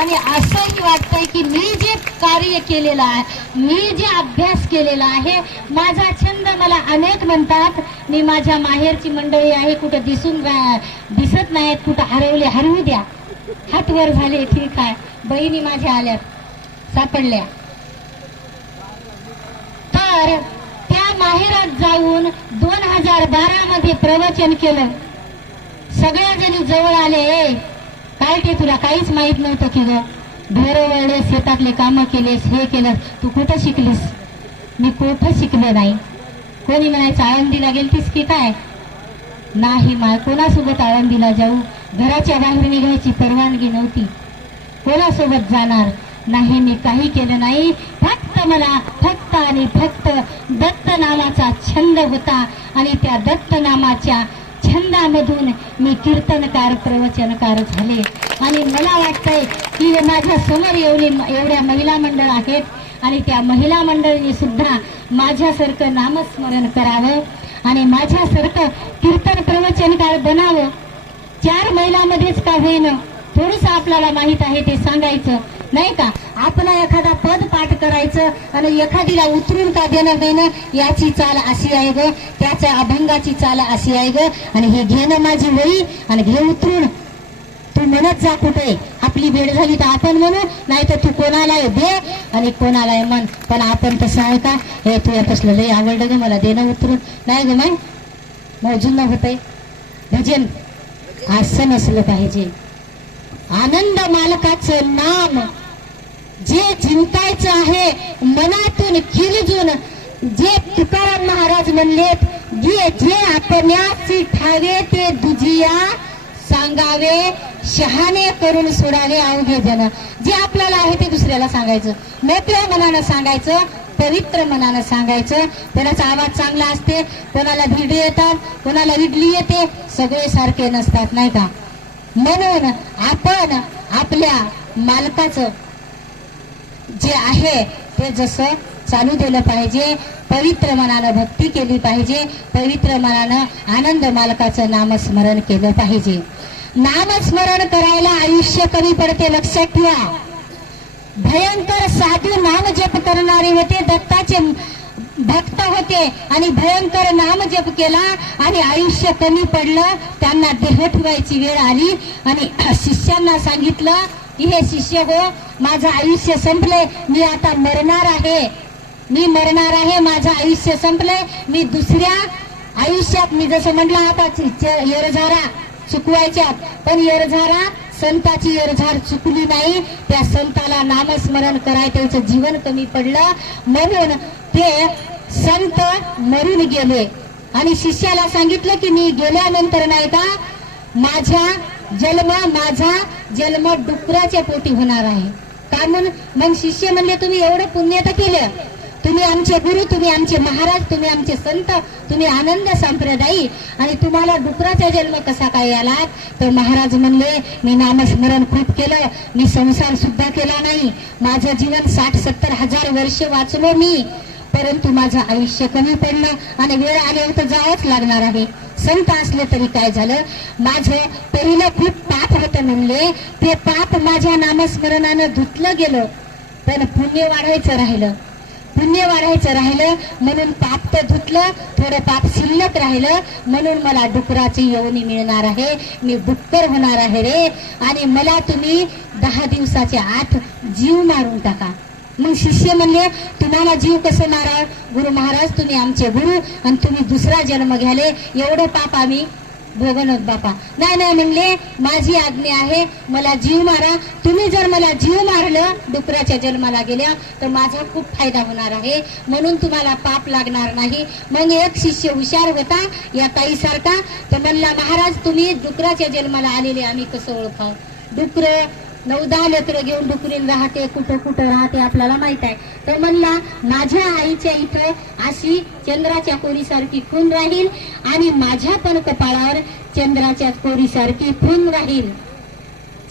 आणि असंही वाटतंय की मी जे कार्य केलेलं आहे मी जे अभ्यास केलेला आहे माझा छंद मला अनेक म्हणतात. मी माझ्या माहेरची मंडळी आहे कुठं दिसून दिसत नाहीत कुठं हरवले हरवू द्या. हातवर झाले ठीक आहे बहिणी माझ्या आल्यात सापडल्या. तर त्या माहेरात जाऊन दोन हजार बारा मध्ये प्रवचन केलं. सगळ्या जणी जवळ आले काय ते तुला काहीच माहीत नव्हतं की ग? ढोर वळले शेतातले कामं केलेस हे केलंस तू कुठं शिकलीस? मी कुठं शिकले नाही? कोणी म्हणायचं आळंदीला गेलतीस की काय? नाही मा कोणासोबत आळंदीला जाऊ? घराच्या बाहेर निघायची परवानगी नव्हती. कोणासोबत जाणार? नाही मी काही केलं नाही. फक्त मला फक्त आणि फक्त दत्त नामाचा छंद होता आणि त्या दत्त नामाच्या छंदामधून मी कीर्तनकार प्रवचनकार झाले. आणि मला वाटतंय की माझ्यासमोर एवढी एवढ्या महिला मंडळ आहेत आणि त्या महिला मंडळींनी सुद्धा माझ्यासारखं नामस्मरण करावं आणि माझ्यासारखं कीर्तन प्रवचनकार बनावं. चार महिलामध्येच का होईन? थोडस आपल्याला माहीत आहे ते सांगायचं नाही का? आपला एखादा पद पाठ करायचं आणि एखादीला उतरून का देणं देणं याची चाल अशी आहे ग. त्याच्या अभंगाची चाल अशी आहे ग. आणि हे घेणं माझी वही आणि घे उतरून. तू म्हणत जा कुठे. आपली भेट झाली तर आपण म्हणू नाही तर तू कोणाला दे आणि कोणाला म्हण. पण आपण तसं आहे का? हे तू तसलं लय आवडलं ग मला देणं उतरून. नाही ग मग? मौजून होतंय. भजन. असं नसलं पाहिजे. आनंद मालकाचं नाम. जे जिंकायचं आहे मनातून किरजून जे तुकाराम महाराज म्हणलेत जे जे आपण्याची ठावे ते दुजिया सांगावे शहाणे करून सोडावे अवघे जन जे आपल्याला आहे ते दुसऱ्याला सांगायचं. मोकळ्या मनानं सांगायचं पवित्र मनानं सांगायचं. कोणाचा आवाज चांगला असते कोणाला भिडी येतात कोणाला इडली येते सगळे सारखे नसतात नाही का? म्हणून आपण आपल्या मालकाचं जे आहे ते जसं चालू दिलं पाहिजे पवित्र मनानं भक्ती केली पाहिजे पवित्र मनानं आनंद मालकाचं नामस्मरण केलं पाहिजे. नामस्मरण करायला आयुष्य कमी पडते लक्षात ठेवा. भयंकर साधू नाम जप करणारे होते दत्ताचे भक्त होते आणि भयंकर नाम जप केला आणि आयुष्य कमी पडलं त्यांना देह ठेवायची वेळ आली आणि शिष्यांना सांगितलं की हे शिष्य हो माझं आयुष्य संपले मी आता मरणार आहे. मी मरणार आहे माझं आयुष्य संपले. मी दुसऱ्या आयुष्यात मी जसं म्हटलं आता यरझारा येरझारा चुकवायच्या. पण येरझारा संताची येरझार चुकली नाही. त्या संताला नामस्मरण करायचं जीवन कमी पडलं. म्हणून ते संत मरून गेले. आणि शिष्याला सांगितलं की मी गेल्यानंतर नाही का माझ्या जन्म माझा जन्म डुकराच्या पोटी होणार आहे. का म्हणून मग शिष्य म्हणले तुम्ही एवढं पुण्य तर केलं. तुम्ही आमचे गुरु तुम्ही आमचे महाराज तुम्ही आमचे संत तुम्ही आनंद संप्रदायी आणि तुम्हाला डुकराचा जन्म कसा काय आला? तर महाराज म्हणले मी नामस्मरण खूप केलं. मी संसार सुद्धा केला नाही. माझं जीवन साठ सत्तर हजार वर्ष वाचलो मी. परंतु माझं आयुष्य कमी पडलं आणि वेळ आल्यावर तर जावंच लागणार आहे. संत असले तरी काय झालं? माझं पहिलं खूप पाप होतं म्हणले. ते पाप माझ्या नामस्मरणानं धुतलं गेलं. पण पुण्य वाढायचं राहिलं. पुण्य वाढायचं राहिलं म्हणून पाप तर धुतलं थोडं पाप शिल्लक राहिलं म्हणून मला डुकराची यवनी मिळणार आहे. मी डुक्कर होणार आहे रे. आणि मला तुम्ही दहा दिवसाच्या आत जीव मारून टाका. मग शिष्य म्हणले तुम्हाला जीव कसं मारा गुरु महाराज तुम्ही आमचे गुरु आणि तुम्ही दुसरा जन्म घ्याले. एवढं पाप आम्ही भोगनत बापा. नाही नाही म्हणले माझी आज्ञा आहे मला जीव मारा. तुम्ही जर मला जीव मारलं डुकराच्या जन्माला गेल्या तर माझा खूप फायदा होणार आहे. म्हणून तुम्हाला पाप लागणार नाही. मग एक शिष्य हुशार होता या ताईसारखा तर म्हणला महाराज तुम्ही डुकराच्या जन्माला आलेले आम्ही कसं ओळखाव? डुकर नऊ दहा लेकरं घेऊन डुकरीन राहते कुठं कुठं राहते आपल्याला माहीत आहे. तर म्हणला माझ्या आईच्या इथं अशी चंद्राच्या कोरीसारखी खून राहील आणि माझ्या पण कपाळावर चंद्राच्या कोरीसारखी खून राहील.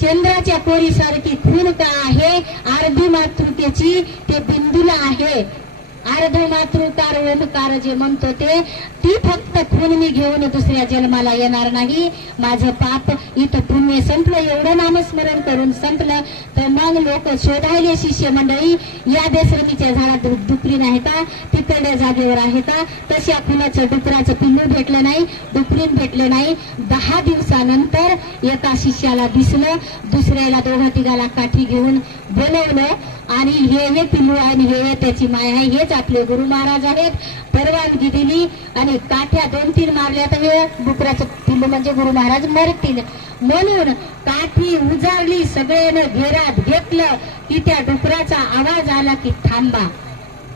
चंद्राच्या कोरीसारखी खून का आहे? अर्धी मातृकेची ते बिंदूला आहे. अर्ध मातृकार ओमकार जे म्हणतो ते ती फक्त खून मी घेऊन दुसऱ्या जन्माला येणार नाही. माझं पाप इथं पुण्य संपलं एवढं नामस्मरण करून संपलं. तर मग लोक शोधायले शिष्य मंडळी या बेसरतीच्या झाडात डुकरी नाही का? तिकडल्या जागेवर आहे का? तशा खुनाचं डुकराचं पिल्लू भेटलं नाही डुकरीन भेटले नाही. दहा दिवसानंतर एका शिष्याला दिसलं दुसऱ्याला दोघा तिघाला काठी घेऊन बोलवलं आणि हे हे पिल्लू आहे आणि हे त्याची माय आहे. हेच आपले गुरु महाराज आहेत. परवानगी दिली आणि काठ्या दोन तीन मारल्या तर हे डुकराचं पिल्लू म्हणजे गुरु महाराज मरतील. म्हणून काठी उजाडली सगळ्यानं घेरात घेतलं की त्या डुकराचा आवाज आला की थांबा.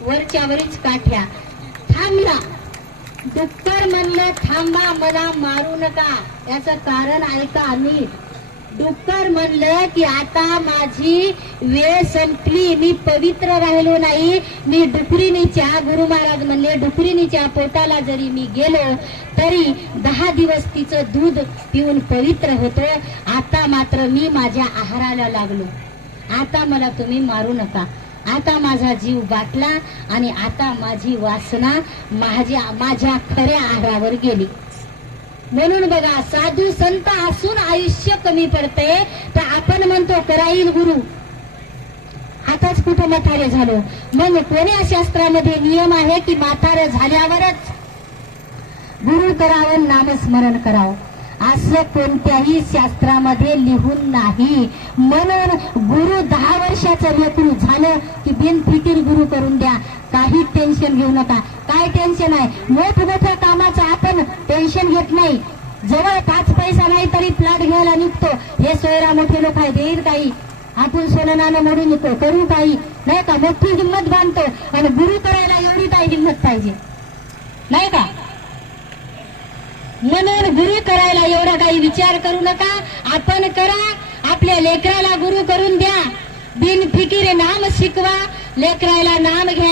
वरच्या वरीच काठ्या. थांबला. डुक्कर म्हणलं थांबा मला मारू नका. याचं कारण ऐका नीट डुक्कर म्हणलं की आता माझी वेळ संपली. मी पवित्र राहिलो नाही. मी डुकरिणीच्या गुरु महाराज म्हणले डुकरीनीच्या पोटाला जरी मी गेलो तरी दहा दिवस तिचं दूध पिऊन पवित्र होतो. आता मात्र मी माझ्या आहाराला लागलो. आता मला तुम्ही मारू नका. आता माझा जीव बाटला आणि आता माझी वासना माझ्या माझ्या खऱ्या आहारावर गेली. म्हणून बघा साधू संत असून आयुष्य कमी पडते तर आपण म्हणतो कराईल गुरु. आताच कुठं म्हातारे झालो? मग कोण्या शास्त्रामध्ये नियम आहे की म्हातारे झाल्यावरच गुरु करावं नामस्मरण करावं? असं कोणत्याही शास्त्रामध्ये लिहून नाही. म्हणून गुरु दहा वर्षाचं लेकरू झालं की बिनफिकीर गुरु करून द्या. काही टेन्शन घेऊ नका. काय टेन्शन आहे? मोठमोठ्या कामाचं आपण टेन्शन घेत नाही. जवळ पाच पैसा नाही तरी प्लॉट घ्यायला निघतो. हे सोयरा मोठे लोक आहे देईल काही. आपण सोननानं म्हणून येतो करू काही. नाही का? मोठी हिंमत बांधतो आणि गुरु करायला एवढी काही हिंमत पाहिजे. नाही का? म्हणून गुरु करायला एवढा काही विचार करू नका. आपण करा. आपल्या लेकराला गुरु करून द्या. बिन बिनफिकीर नाम शिकवा. लेकरायला नाम घ्या.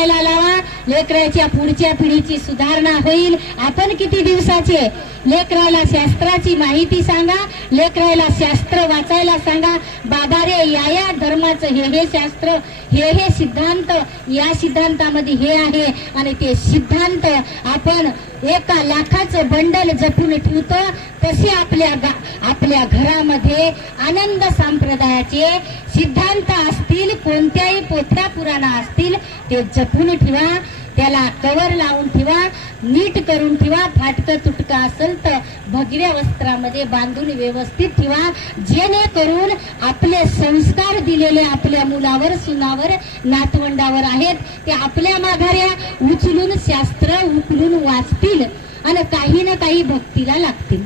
लेकराच्या पुढच्या पिढीची सुधारणा होईल. आपण किती दिवसाचे? लेकराला शास्त्राची माहिती सांगा लेकराला शास्त्र वाचायला सांगा. बाबा रे या या धर्माचं हे हे शास्त्र हे हे सिद्धांत या सिद्धांतामध्ये हे आहे. आणि ते सिद्धांत आपण एका लाखाचं बंडल जपून ठेवतो तसे आपल्या गा- आपल्या घरामध्ये आनंद संप्रदायाचे सिद्धांत असतील कोणत्याही पोथ्या पुराणा असतील ते जपून ठेवा. त्याला कवर लावून ठेवा नीट करून ठेवा फाटकं तुटकं असेल तर भगव्या वस्त्रामध्ये बांधून व्यवस्थित ठेवा. जेणेकरून आपले संस्कार दिलेले आपल्या मुलावर सुनावर नातवंडावर आहेत. ते आपल्या माघाऱ्या उचलून शास्त्र उकलून वाचतील आणि काही ना काही भक्तीला लागतील.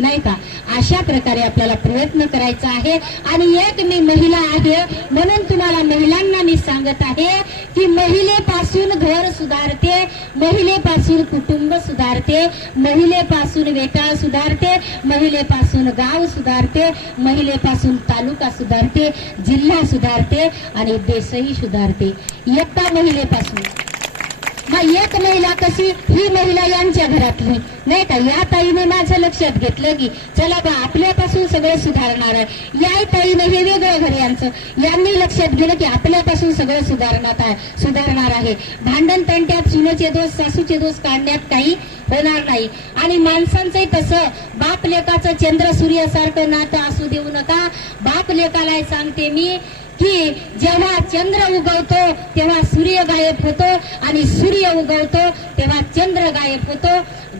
नाही का? अशा प्रकारे आपल्याला प्रयत्न करायचा आहे. आणि एक मी महिला आहे. म्हणून तुम्हाला महिलांना मी सांगत आहे की महिलेपासून महिलेपासून कुटुंब सुधारते महिलेपासून वेटाळ सुधारते महिलेपासून गाव सुधारते महिलेपासून तालुका सुधारते जिल्हा सुधारते आणि देशही सुधारते. इयत्ता महिलेपासून. हा एक महिला कशी? ही महिला यांच्या घरातली. नाही का? या ताईने माझं लक्षात घेतलं की चला बा आपल्यापासून सगळं सुधारणार आहे. या ताईने हे वेगळं घर यांचं. यांनी लक्षात गेलं की आपल्यापासून सगळं सुधारणार आहे सुधारणार आहे. भांडण तंट्यात सुनेचे दोष सासूचे दोष काढण्यात काही होणार नाही. आणि माणसांचंही तसं बाप लेकाचं चंद्र सूर्यासारखं नातं असू देऊ नका. बाप लेकाला सांगते मी की जेव्हा चंद्र उगवतो तेव्हा सूर्य गायब होतो आणि सूर्य उगवतो तेव्हा चंद्र गायब होतो.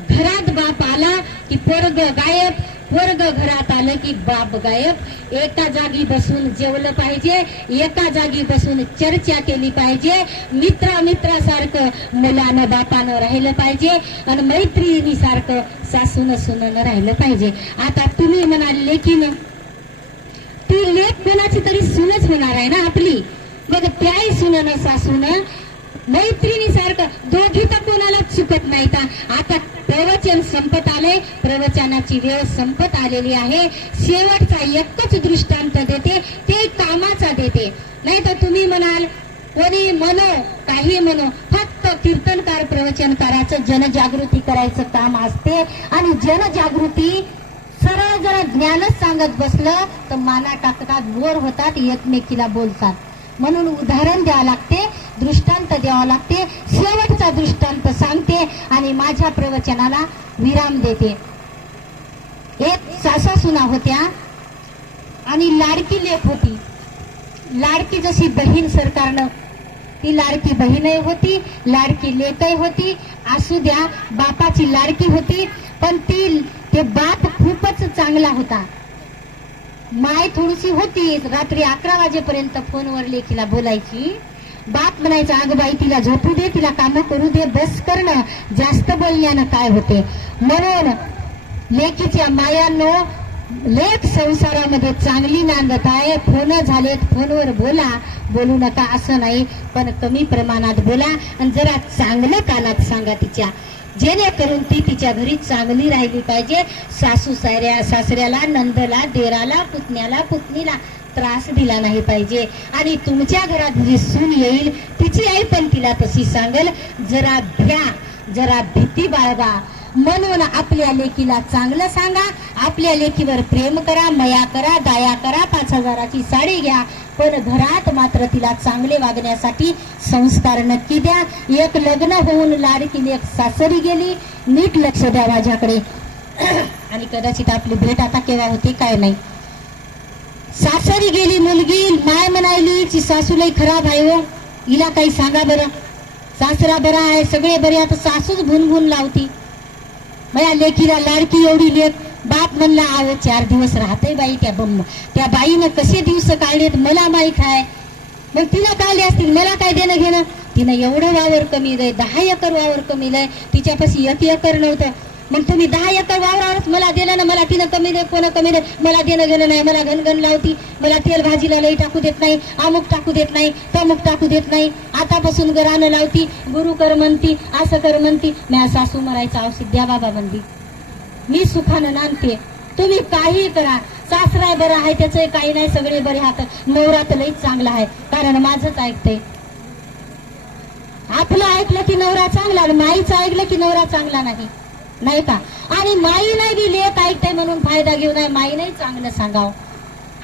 घरात बाप आला की पोरग गायब पोरग घरात आलं की बाप गायब. एका जागी बसून जेवलं पाहिजे एका जागी बसून चर्चा केली पाहिजे. मित्रा मित्रासारखं मुलानं बापानं राहिलं पाहिजे आणि मैत्रिणी सारखं सासून सुननं राहिलं पाहिजे. आता तुम्ही म्हणाले लेकीनं ती लेख कोणाची तरी सूनच होणार आहे ना आपली? मग त्याही सुन सुननं सासून मैत्रिणी सारखं दोघी तर कोणालाच चुकत नाही का आता प्रवचन संपत आले प्रवचनाची वेळ संपत आलेली आहे. शेवटचा एकच दृष्टांत देते ते कामाचा देते. नाही तर तुम्ही म्हणाल कोणी म्हणो काही म्हणो फक्त कीर्तनकार प्रवचनकाराचं जनजागृती करायचं काम असते आणि जनजागृती सरळ जरा ज्ञानच सांगत बसलं तर माना टाकतात बोर होतात एकमेकीला बोलतात. म्हणून उदाहरण द्यावं लागते दृष्टांत द्यावा लागते शेवटचा दृष्टांत सांगते आणि माझ्या प्रवचनाला विराम देते. एक सासा सुना होत्या आणि लाडकी लेप होती. लाडकी जशी बहीण सरकारनं ती लाडकी बहीणही होती लाडकी लेकही होती. असू द्या बापाची लाडकी होती पण ती ते बाप खूपच चांगला होता. माय थोडीशी होती. रात्री अकरा वाजेपर्यंत फोनवर लेखीला बोलायची. बाप म्हणायचा अगं बाई तिला झोपू दे तिला कामं करू दे बस करणं जास्त बोलण्यानं काय होते? म्हणून लेखीच्या मायानो लेख संसारामध्ये चांगली नांदत आहे. फोन झालेत फोनवर बोला. बोलू नका असं नाही. पण कमी प्रमाणात बोला. आणि जरा चांगलं कानात सांगा तिच्या. जेणेकरून ती तिच्या घरी चांगली राहिली पाहिजे. सासू साऱ्या सासऱ्याला नंदला देराला पुतण्याला पुतणीला त्रास दिला नाही पाहिजे. आणि तुमच्या घरात जी सून येईल. तिची आई पण तिला तशी सांगेल जरा भ्या जरा भीती बाळगा. म्हणून आपल्या लेकीला चांगलं सांगा. आपल्या लेकीवर प्रेम करा मया करा दया करा. पाच हजाराची साडी घ्या. पण घरात मात्र तिला चांगले वागण्यासाठी संस्कार नक्की द्या. एक लग्न होऊन लाडकी एक सासरी गेली. नीट लक्ष द्या माझ्याकडे. आणि कदाचित आपली भेट आता केव्हा होती काय नाही. सासरी गेली मुलगी. माय म्हणायली ची सासुलई खराब आहे हो. हिला काही सांगा बरं. सासरा बरा आहे सगळे बरे. आता सासूच भुनभुन लावती. माझ्या लेकीला लाडकी एवढी लेख बाप म्हणला आव चार दिवस राहते बाई त्या बम त्या बाईनं कसे दिवस काढलेत मला माहीत आहे. मग तिला काढले असतील मला काय देणं घेणं? तिनं एवढं वावर कमी दे दहा एकर वावर कमी लय तिच्यापाशी एक एकर नव्हतं. मग तुम्ही दहा एकर वावरावरच मला दिलं ना मला तिनं कमी दे कोणा कमी दे मला देणं घेणं नाही मला घनघन लावती. मला तेल भाजीला लई टाकू देत नाही अमुक टाकू देत नाही तमुक टाकू देत नाही. आतापासून घरानं लावती गुरु कर म्हणती असं कर म्हणती. म्या सासू मरायचं औषध द्या बाबा म्हणती मी सुखानं नांदते. तुम्ही काही करा. सासरा बरं आहे त्याचं काही नाही सगळे बरे हात नवरा तर चांगला आहे. कारण माझंच ऐकते. आपलं ऐकलं की नवरा चांगला आणि माईचं ऐकलं की नवरा चांगला नाही. नाही का? आणि माई नाही बी लेख ऐकताय म्हणून फायदा घेऊ नये माई नाही चांगलं सांगाव.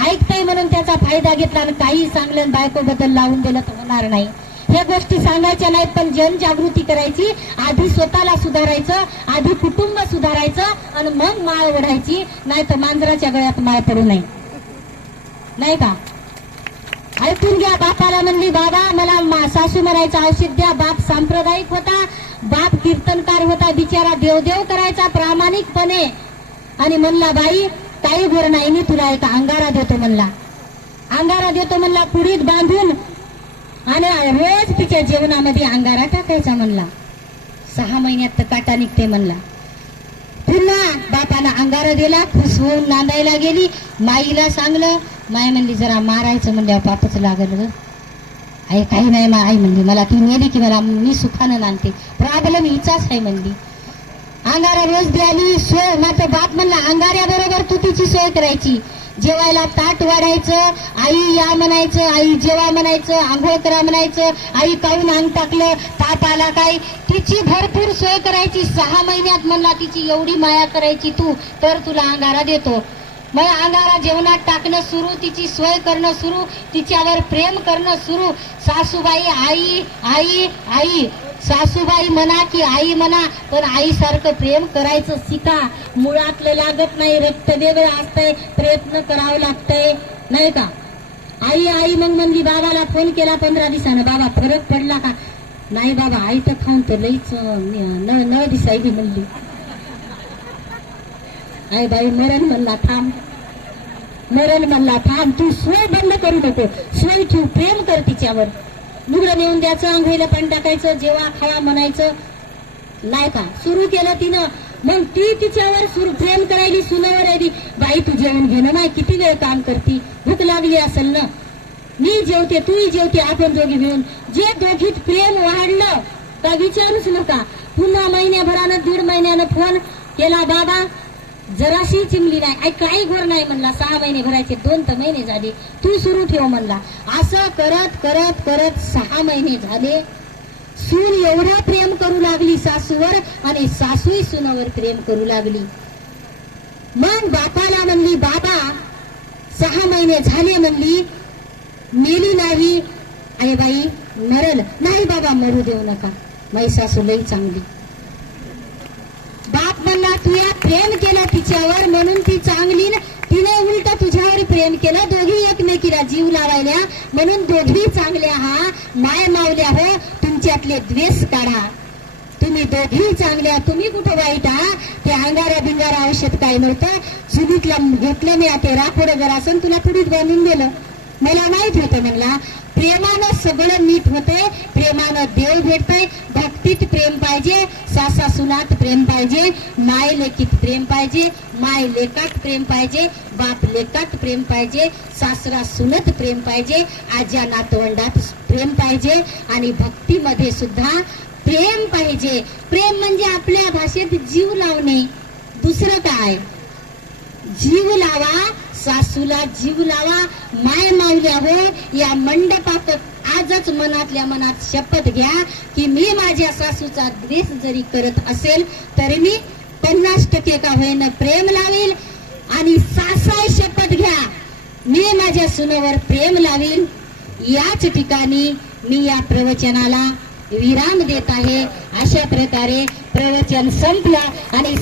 ऐकताय म्हणून त्याचा फायदा घेतला आणि काही चांगलं बायको बद्दल लावून दिलं तर होणार नाही. ह्या गोष्टी सांगायच्या नाहीत पण जनजागृती करायची आधी स्वतःला सुधारायचं आधी कुटुंब सुधारायचं आणि मग माळ ओढायची नाही तर मांजराच्या गळ्यात माळ पडू नये. नाही का? ऐकून घ्या बापाला म्हणली बाबा मला मा- सासू म्हणायचं औषध द्या बाप सांप्रदायिक होता बाप कीर्तनकार होता बिचारा देवदेव करायचा प्रामाणिकपणे. आणि म्हणला बाई काही गोर नाही मी तुला एक अंगारा देतो म्हणला. अंगारा देतो म्हणला पुढीत बांधून आणि रोज तिच्या जेवणामध्ये अंगारा टाकायचा म्हणला. सहा महिन्यात तर काटा निघते म्हणला. पुन्हा बापाला अंगारा दिला खुश होऊन नांदायला गेली. माईला सांगलं माय म्हणली जरा मारायचं म्हणल्यावर पापच लागल ग. आई काही नाही मा आई म्हणली मला ती नेली की मला मी सुखानं नांदते. प्रॉब्लेम हिचाच आहे म्हणली. अंगारा रोज द्याली सोय. मात्र बाप म्हणला अंगाऱ्या बरोबर तू तिची सोय करायची. जेवायला ताट वाढायचं आई या म्हणायचं आई जेवा म्हणायचं आंघोळ करा म्हणायचं आई काऊन अंग टाकलं ताप आला काय? तिची भरपूर सोय करायची. सहा महिन्यात म्हणला तिची एवढी माया करायची तू तर तुला अंगारा देतो. मग अंगारा जेवणात टाकणं सुरू तिची सोय करणं सुरू तिच्यावर प्रेम करणं सुरू. सासूबाई आई आई आई सासूबाई म्हणा की आई म्हणा पण आईसारखं प्रेम करायचं शिका मुळातलं लागत नाही रक्त वेगळं असतंय प्रयत्न करावं लागतंय नाही का? आई आई मग म्हणली बाबाला फोन केला पंधरा दिवसानं. बाबा फरक पडला का? नाही बाबा आई तर खाऊन तर लईच अं, न न दिसायली म्हणली. आई बाई मरण म्हणला थांब. मरण म्हणला थांब तू स्वय बंद करू नको. स्वय ठेव प्रेम कर तिच्यावर. लुगडं नेऊन द्यायचं आंघोळीला पाणी टाकायचं जेवा खावा म्हणायचं. नाही का? सुरू केलं तिनं. मग ती तिच्यावर प्रेम करायली सुनावर आली. बाई तू जेवण घेणं नाही किती वेळ काम करती? भूक लागली असेल ना? मी जेवते तूही जेवते आपण दोघी मिळून. जे दोघीत प्रेम वाढलं का विचारूच नका. पुन्हा महिन्याभरानं दीड महिन्यानं फोन केला बाबा जराशी चिमली नाही. आई काही घोर नाही म्हणला. सहा महिने भरायचे दोन तर महिने झाले. तू सुरू ठेव म्हणला. असं करत करत करत सहा महिने झाले. सून एवढं प्रेम करू लागली सासूवर आणि सासूही सुनावर प्रेम करू लागली. मग बापाला म्हणली बाबा सहा महिने झाले म्हणली. मेली नाही. आई बाई मरल. नाही बाबा मरू देऊ नका. माई सासू लई चांगली. बाप म्हणला तू या प्रेम केलं तिच्यावर म्हणून ती चांगली तिने उलट तुझ्यावर प्रेम केलं. दोघी एकमेकीला जीव लावायला म्हणून दोघी चांगल्या हा. माय मावल्या हो तुमच्यातले द्वेष काढा. तुम्ही दोघी चांगल्या तुम्ही कुठं वाईट आहात ते अंगारा बिंगारा औषध काय मिळतं चुलीतला घेतलं मी ते राखोड जर असन तुला पुढीत बांधून दिलं मला माहीत होतं म्हणला प्रेमानं सगळं नीट होतंय प्रेमानं देव भेटतंय भक्तीत प्रेम पाहिजे सासा सुनात प्रेम पाहिजे माय लेखीत प्रेम पाहिजे माय लेखात प्रेम पाहिजे बाप लेखात प्रेम पाहिजे सासरा सुनत प्रेम पाहिजे आज्या नातवंडात प्रेम पाहिजे आणि भक्तीमध्ये सुद्धा प्रेम पाहिजे. प्रेम म्हणजे आपल्या भाषेत जीव लावणे. दुसरं काय? जीव लावा सासूला जीव लावा माय मावल्या हो या मंडपात आजच मनातल्या मनात शपथ घ्या की मी माझ्या सासूचा द्वेष जरी करत असेल तरी मी पन्नास टक्के का होईन प्रेम लावील. आणि सासाय शपथ घ्या मी माझ्या सुनेवर प्रेम लावील. याच ठिकाणी मी या प्रवचनाला विराम देत आहे. अशा प्रकारे प्रवचन संपलं आणि